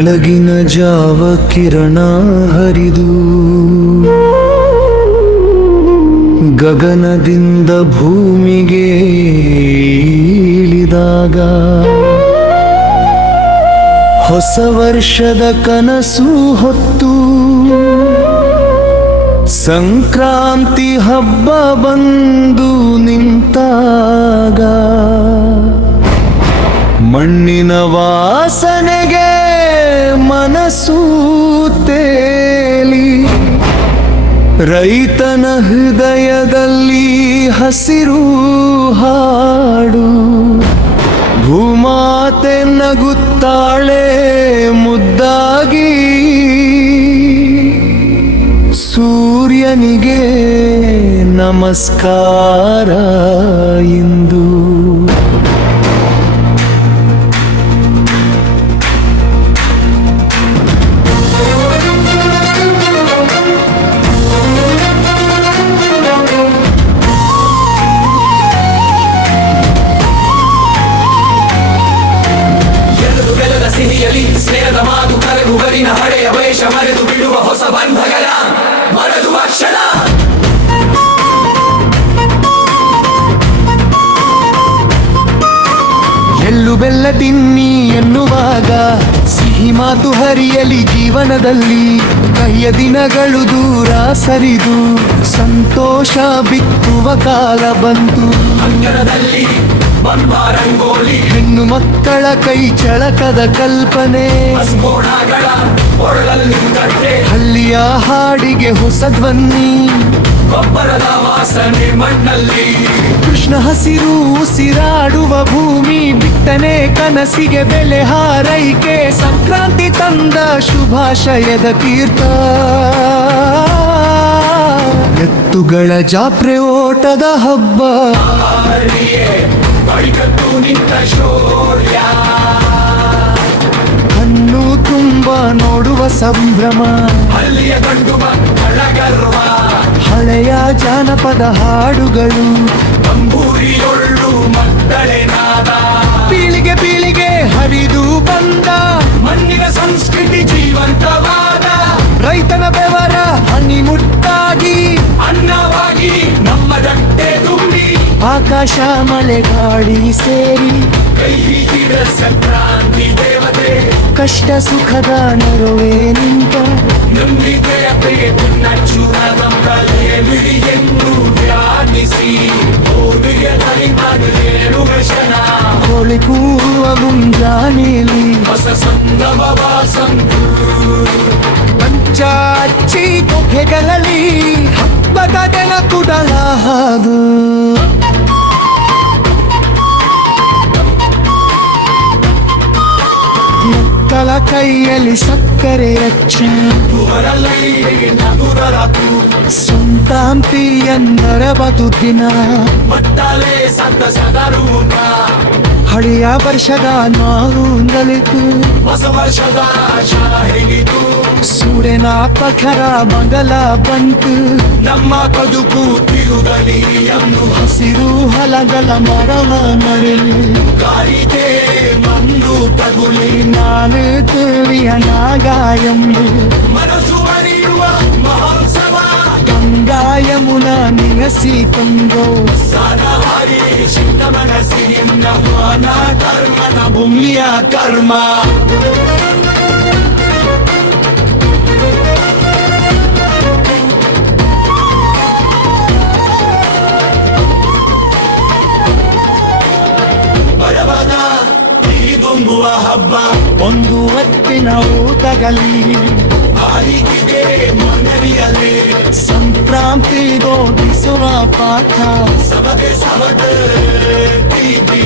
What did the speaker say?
ಬೆಳಗಿನ ಜಾವ ಕಿರಣ ಹರಿದು ಗಗನದಿಂದ ಭೂಮಿಗೆ ಇಳಿದಾಗ ಹೊಸ ವರ್ಷದ ಕನಸು ಹೊತ್ತು ಸಂಕ್ರಾಂತಿ ಹಬ್ಬ ಬಂದು ನಿಂತಾಗ ಮಣ್ಣಿನ ವಾಸನೆಗೆ ಮನಸ್ಸು ತೇಲಿ ರೈತನ ಹೃದಯದಲ್ಲಿ ಹಸಿರು ಹಾಡು ಭೂಮಾತೆ ನಗುತ್ತಾಳೆ ಮುದ್ದಾಗಿ ಸೂರ್ಯನಿಗೆ ನಮಸ್ಕಾರ ಇಂದು ಸ್ನೇಹದ ಮಾತು ಕರಗು ಬರಿನ ಹಳೆಯ ವೇಷ ಮರೆತು ಬಿಡುವ ಹೊಸ ಬಂಧಗಳ ಮರೆದುವ ಕ್ಷಣ ಎಳ್ಳು ಬೆಲ್ಲ ತಿನ್ನಿ ಎನ್ನುವಾಗ ಸಿಹಿ ಮಾತು ಹರಿಯಲಿ ಜೀವನದಲ್ಲಿ ಕಹಿಯ ದಿನಗಳು ದೂರ ಸರಿದು ಸಂತೋಷ ಬಿತ್ತುವ ಕಾಲ ಬಂತು ಅಂಗನದಲ್ಲಿ ರಂಗೋಲಿ ಹೆಣ್ಣು ಮಕ್ಕಳ ಕೈ ಚಳಕದ ಕಲ್ಪನೆ ಸ್ಫೋಟಗಳ ಒರಳಲ್ಲಿ ಕಟ್ಟೆ ಹಳ್ಳಿಯ ಹಾಡಿಗೆ ಹೊಸ ಧ್ವನಿ ಗೊಬ್ಬರದ ವಾಸನೆ ಮಣ್ಣಲ್ಲಿ ಕೃಷ್ಣ ಹಸಿರು ಉಸಿರಾಡುವ ಭೂಮಿ ಬಿತ್ತನೆ ಕನಸಿಗೆ ಬೆಲೆ ಹಾರೈಕೆ ಸಂಕ್ರಾಂತಿ ತಂದ ಶುಭಾಶಯದ ತೀರ್ಥ ಎತ್ತುಗಳ ಜಾತ್ರೆ ಓಟದ ಹಬ್ಬ ಕೈಕಟ್ಟು ನಿಂತ ಶೌರ್ಯ ಕಣ್ಣು ತುಂಬ ನೋಡುವ ಸಂಭ್ರಮ ಹಳ್ಳಿಯ ಗಂಡು ಮಕ್ಕಳ ಗರ್ವ ಹಳೆಯ ಜಾನಪದ ಹಾಡುಗಳು ತಂಬೂರಿಯೊಳ್ಳು ಮಕ್ಕಳೇ ನಾದ ಪೀಳಿಗೆ ಪೀಳಿಗೆ ಹರಿದು ಬಂದ ಮಣ್ಣಿನ ಸಂಸ್ಕೃತಿ ಜೀವಂತವಾದ ರೈತನ ಬೆವರ ಹನಿ ಮುಟ್ಟಾಗಿ ಅನ್ನವಾಗಿ ನಮ್ಮ ಜಟ್ಟೆ ತುಂಬಿ ಆಕಾಶ ಮಳೆ ಗಾಳಿ ಸೇರಿ ಕೈ ಹಿಡಿದ ಸಂಕ್ರಾಂತಿ ದೇವತೆ ಕಷ್ಟ ಸುಖದ ನಡುವೆ ನಿಂತ ನಂಬಿಕೆಯ ನಚ್ಚುರದಂಬಲೇ ಬಿಡಿ ಎಂದು ಧ್ಯಾನಿಸಿ ಓದಿಗೆ ತರಿಮಾಡುವ ಕ್ಷಣ ಕೋಳಿ ಕೂವ ಮುಂಜಾನೆಯಲ್ಲಿ ಹೊಸ ಸಂಗಮವ ಸಂತು ಪಂಚಾಚಿ ಬೊಗೆಗಳಲ್ಲಿ ಹಬ್ಬದ ನೆನಪುಗಳ ಹಾದು ಮಕ್ಕಳ ಕೈಯಲ್ಲಿ ಸಕ್ಕರೆ ಅಚ್ಚ ಸಂತಾಂತಿ ಎಂದರ ಬದುಕಿನ ಮಟ್ಟಲೆ ಸಂತಸದ ರೂಪ ಹಳೆಯ ವರ್ಷದ ನಾವು ನಲಿತು ಹೊಸ ವರ್ಷದ ಆಶಾ ಹೇಗಿತು ಸೂರ್ಯನ ಪಖರ ಮಗಲ ಬಂತು ನಮ್ಮ ಬದುಕು ತಿರುಗಲಿ ಎಂದು ಹಸಿರು ಹಲಗಲ ಮರವ ಮರಳಿ ಕಾರಿದೆ ಮಣ್ಣು ತಗುಲಿ ನಾನು ದೇವಿಯ ನಾಗ ಎಂದು ಮನಸ್ಸು ಅರಿಯುವ ಮಹೋತ್ಸವ ಗಂಗಾ ಯಮುನ ನಿಗಸಿಕೊಂಡು ಸನಹರಿ ಚಿನ್ನ ಮನಸ್ಸಿನಿಂದ ಮಾನ ಕರ್ಮನ ಭೂಮಿಯ ಕರ್ಮ ಬಡವನ ಈ ತುಂಬುವ ಹಬ್ಬ ಒಂದು ಹೊತ್ತಿನ ಊಟಗಲಿ ಆಲಿಗೆ ಮನವಿಯಲ್ಲಿ ಸಂಕ್ರಾಂತಿ ಬೋಧಿಸುವ ಪಾಠ ಸಬಗೆ ಸಬದ ಪ್ರೀತಿ